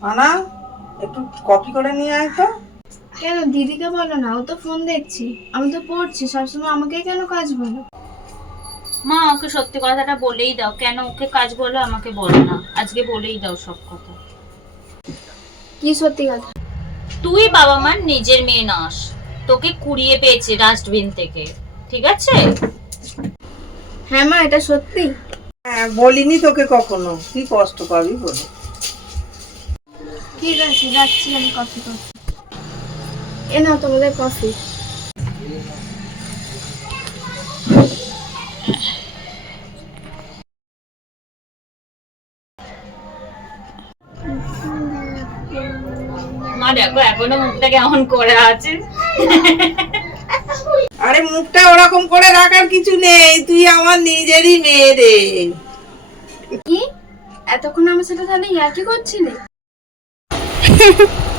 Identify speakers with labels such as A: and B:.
A: আনা, একটু কপি করে নিয়ে আয় তো।
B: কেন দিদিকে বলো না, ও তো ফোন দেখছি, আমি তো পড়ছি, সবসময় আমাকে কেন কাজ বলো?
C: মা ওকে সত্যি কথাটা বলেই দাও, কেন ওকে কাজ বলো আমাকে বলো না, আজকে বলেই দাও সব কথা।
B: কি সত্যি কথা?
C: তুই বাবা মার নিজের মেয়ে নস, তোকে কুড়িয়ে পেয়েছে ডাস্টবিন থেকে, ঠিক আছে?
B: হ্যাঁ মা, এটা সত্যি।
A: হ্যাঁ, বলিনি তোকে কখনো, কি কষ্ট পাবি বলে।
B: ঠিক আছে, যাচ্ছি আমি কফি করতে। এ নাও তোমাদের কফি।
C: মা দেখো এখনো মুখটা কেমন করে আছে।
A: আরে মুখটা ওরকম করে রাখার কিছু নেই, তুই আমার নিজেরই মেয়ে রে।
B: কি? এতক্ষণ আমার সাথে তাহলে ইয়ার্কি করছিলে?